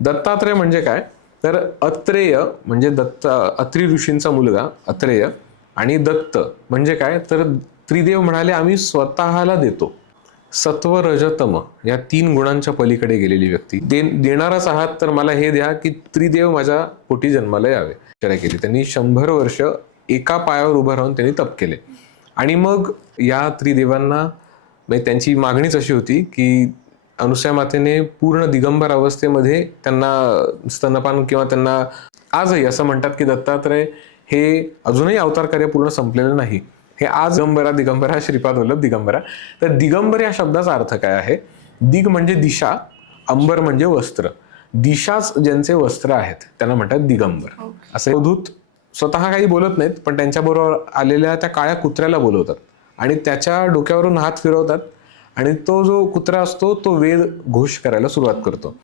दत्तात्रय म्हणजे काय, तर अत्रेय म्हणजे अत्रि ऋषींचा मुलगा अत्रेय, आणि दत्त म्हणजे काय, तर त्रिदेव म्हणाले आम्ही स्वतःला देतो. सत्व रजतम या 3 गुणांच्या पलीकडे गेलेली व्यक्ती. देणारच आहात तर मला हे द्या की त्रिदेव माझ्या पोटी जन्माला यावे. चर्चा केली त्यांनी. 100 वर्ष एका पायावर उभं राहून त्यांनी तप केले. आणि मग या त्रिदेवांना म्हणजे त्यांची मागणीच अशी होती की अनुसूया मातेने पूर्ण दिगंबर अवस्थेमध्ये त्यांना स्तनपान किंवा त्यांना, आजही असं म्हणतात की दत्तात्रय हे अजूनही अवतार कार्य पूर्ण संपलेलं नाही. हे आज दिगंबरा श्रीपाद वल्लभ दिगंबरा. तर दिगंबर या शब्दाचा अर्थ काय आहे? दिग म्हणजे दिशा, अंबर म्हणजे वस्त्र. दिशाच ज्यांचे वस्त्र आहेत त्यांना म्हणतात दिगंबर. असे अवधूत स्वतः काही बोलत नाहीत, पण त्यांच्याबरोबर आलेल्या त्या काळ्या कुत्र्याला बोलवतात आणि त्याच्या डोक्यावरून हात फिरवतात आणि तो जो कुत्रा असतो तो वेद घोष करायला सुरुवात करतो.